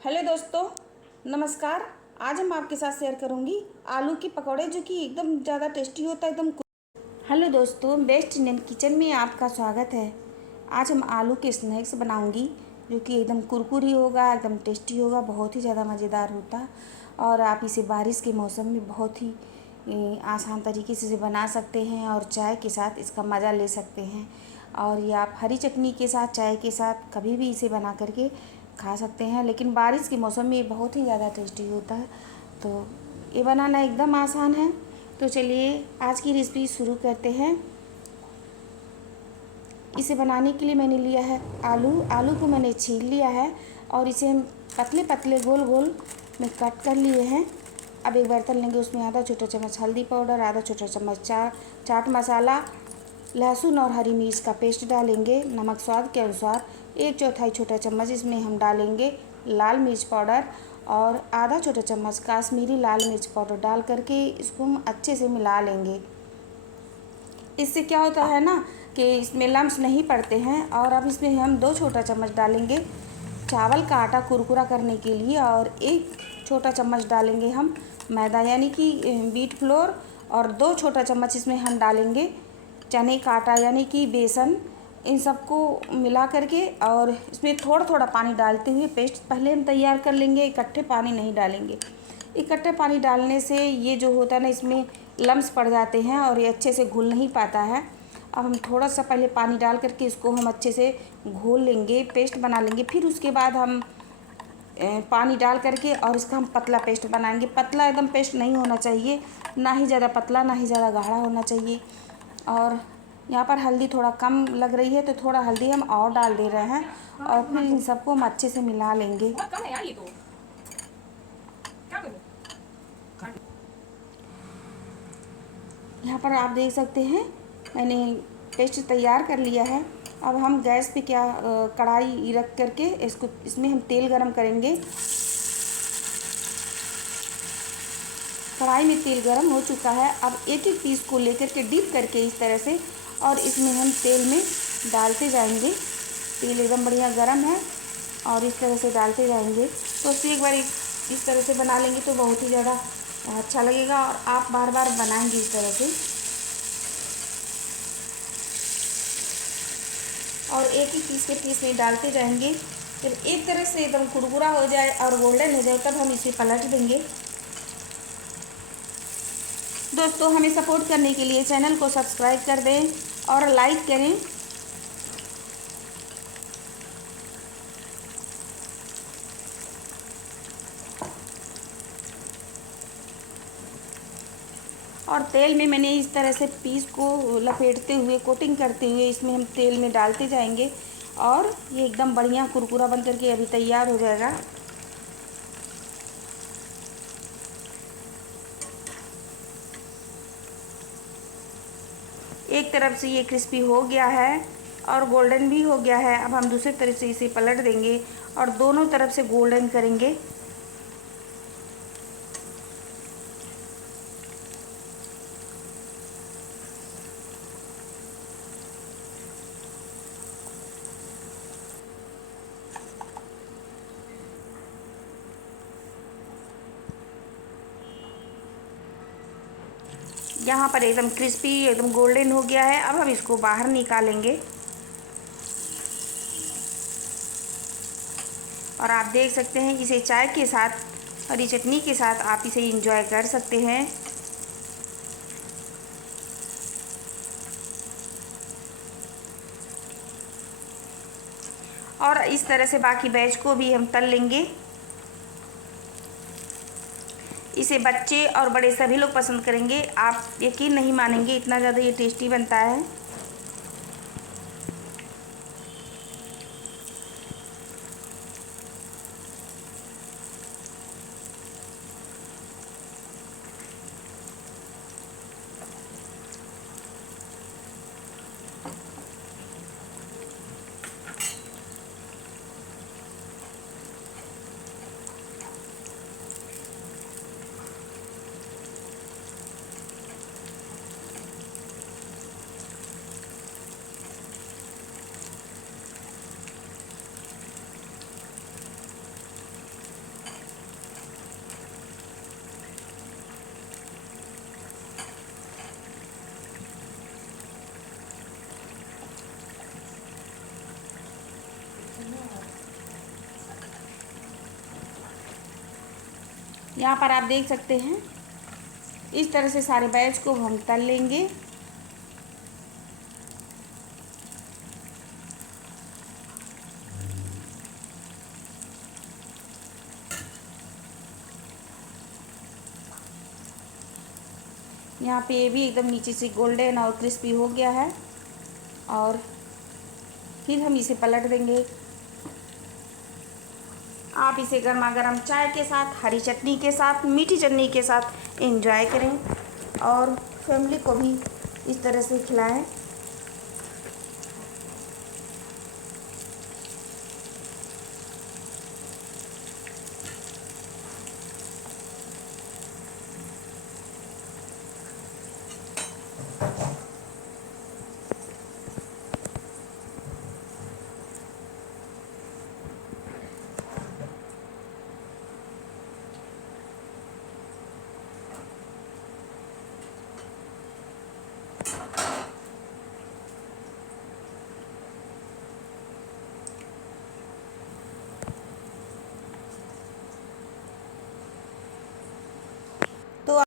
Hello दोस्तों, नमस्कार। आज हम आपके साथ शेयर करूंगी आलू के पकौड़े जो कि एकदम ज़्यादा टेस्टी होता है एकदम। हेलो दोस्तों, बेस्ट इंडियन किचन में आपका स्वागत है। आज हम आलू के स्नैक्स बनाऊंगी जो कि एकदम कुरकुरी होगा, एकदम टेस्टी होगा, बहुत ही ज़्यादा मज़ेदार होता है। और आप इसे बारिश के मौसम में बहुत ही आसान तरीके से बना सकते हैं और चाय के साथ इसका मज़ा ले सकते हैं। और ये आप हरी चटनी के साथ, चाय के साथ कभी भी इसे बना करके खा सकते हैं। लेकिन बारिश के मौसम में ये बहुत ही ज़्यादा टेस्टी होता है। तो ये बनाना एकदम आसान है। तो चलिए आज की रेसिपी शुरू करते हैं। इसे बनाने के लिए मैंने लिया है आलू को मैंने छील लिया है और इसे हम पतले पतले गोल गोल में कट कर लिए हैं। अब एक बर्तन लेंगे, उसमें आधा छोटा चम्मच हल्दी पाउडर, आधा छोटा चम्मच चाट मसाला, लहसुन और हरी मिर्च का पेस्ट डालेंगे, नमक स्वाद के अनुसार, एक चौथाई छोटा चम्मच इसमें हम डालेंगे लाल मिर्च पाउडर और आधा छोटा चम्मच काश्मीरी लाल मिर्च पाउडर डाल करके इसको हम अच्छे से मिला लेंगे। इससे क्या होता है ना कि इसमें लम्स नहीं पड़ते हैं। और अब इसमें हम 2 छोटा चम्मच डालेंगे चावल का आटा कुरकुरा करने के लिए और 1 छोटा चम्मच डालेंगे हम मैदा यानी कि व्हीट फ्लोर और 2 छोटा चम्मच इसमें हम डालेंगे चने का आटा यानी कि बेसन। इन सबको मिला करके और इसमें थोड़ा थोड़ा पानी डालते हुए पेस्ट पहले हम तैयार कर लेंगे। इकट्ठे पानी नहीं डालेंगे। इकट्ठे पानी डालने से ये जो होता है ना, इसमें लम्स पड़ जाते हैं और ये अच्छे से घुल नहीं पाता है। अब हम थोड़ा सा पहले पानी डाल करके इसको हम अच्छे से घोल लेंगे, पेस्ट बना लेंगे। फिर उसके बाद हम पानी डाल करके और इसका हम पतला पेस्ट बनाएंगे। पतला एकदम पेस्ट नहीं होना चाहिए, ना ही ज़्यादा पतला ना ही ज़्यादा गाढ़ा होना चाहिए। और यहाँ पर हल्दी थोड़ा कम लग रही है तो थोड़ा हल्दी हम और डाल दे रहे हैं और फिर इन सबको हम अच्छे से मिला लेंगे। यहाँ पर आप देख सकते हैं मैंने पेस्ट तैयार कर लिया है। अब हम गैस पे कढ़ाई रख करके इसमें हम तेल गरम करेंगे। कढ़ाई में तेल गरम हो चुका है। अब एक एक पीस को लेकर के डीप करके इस तरह से और इसमें हम तेल में डालते जाएंगे। तेल एकदम बढ़िया गरम है और इस तरह से डालते जाएंगे। तो उससे एक बार इस तरह से बना लेंगे तो बहुत ही ज़्यादा अच्छा लगेगा और आप बार बार बनाएंगे इस तरह से। और एक ही पीस के पीस में डालते जाएंगे। फिर एक तरह से एकदम कुरकुरा हो जाए और गोल्डन हो जाए तब हम इसे पलट देंगे। दोस्तों, हमें सपोर्ट करने के लिए चैनल को सब्सक्राइब कर दें और लाइक करें। और तेल में मैंने इस तरह से पीस को लपेटते हुए, कोटिंग करते हुए इसमें हम तेल में डालते जाएंगे और ये एकदम बढ़िया कुरकुरा बन करके अभी तैयार हो जाएगा। एक तरफ से ये क्रिस्पी हो गया है और गोल्डन भी हो गया है। अब हम दूसरी तरफ से इसे पलट देंगे और दोनों तरफ से गोल्डन करेंगे। यहाँ पर एकदम क्रिस्पी, एकदम गोल्डन हो गया है। अब हम इसको बाहर निकालेंगे और आप देख सकते हैं इसे चाय के साथ, हरी चटनी के साथ आप इसे एंजॉय कर सकते हैं। और इस तरह से बाकी बैच को भी हम तल लेंगे। इसे बच्चे और बड़े सभी लोग पसंद करेंगे। आप यकीन नहीं मानेंगे इतना ज़्यादा ये टेस्टी बनता है। यहाँ पर आप देख सकते हैं, इस तरह से सारे बैच को हम तल लेंगे। यहाँ पे ये भी एकदम नीचे से गोल्डन और क्रिस्पी हो गया है और फिर हम इसे पलट देंगे। आप इसे गर्मा गर्म चाय के साथ, हरी चटनी के साथ, मीठी चटनी के साथ एंजॉय करें और फैमिली को भी इस तरह से खिलाएं।